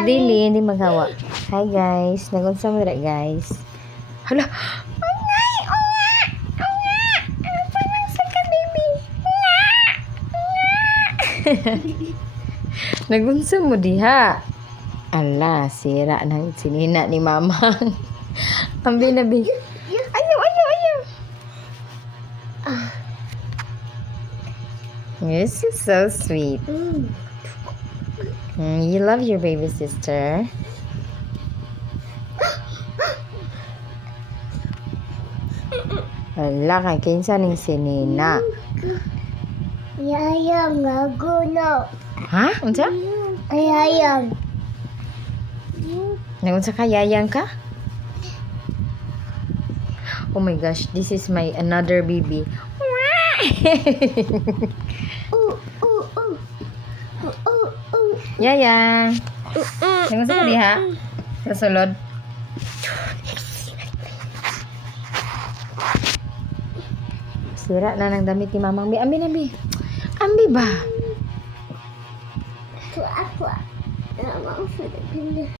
Dili, hindi maghawa. Hi guys, nagunsa mo rin guys. Hala. Ungay, unga, unga. Parang sa ka baby. Unga, unga. Nagunsa mo diha. Ala, sira ng sinina ni mamang. Ambi na bi. Ayaw, ayaw, ayaw. This is so sweet. You love your baby sister. Wala kay kinsa ning sinina. Ayayang nagulo. Ha? Unsa? Ayayang. Nagunsa ka yayang ka? Oh my gosh, this is my another baby. Yayang. Nagunsa ka diha? Sa sulod. Sira na ng damit ni Mamang Bi. Ambi na Bi. Ambi ba? Tuwa. Namang Filipino.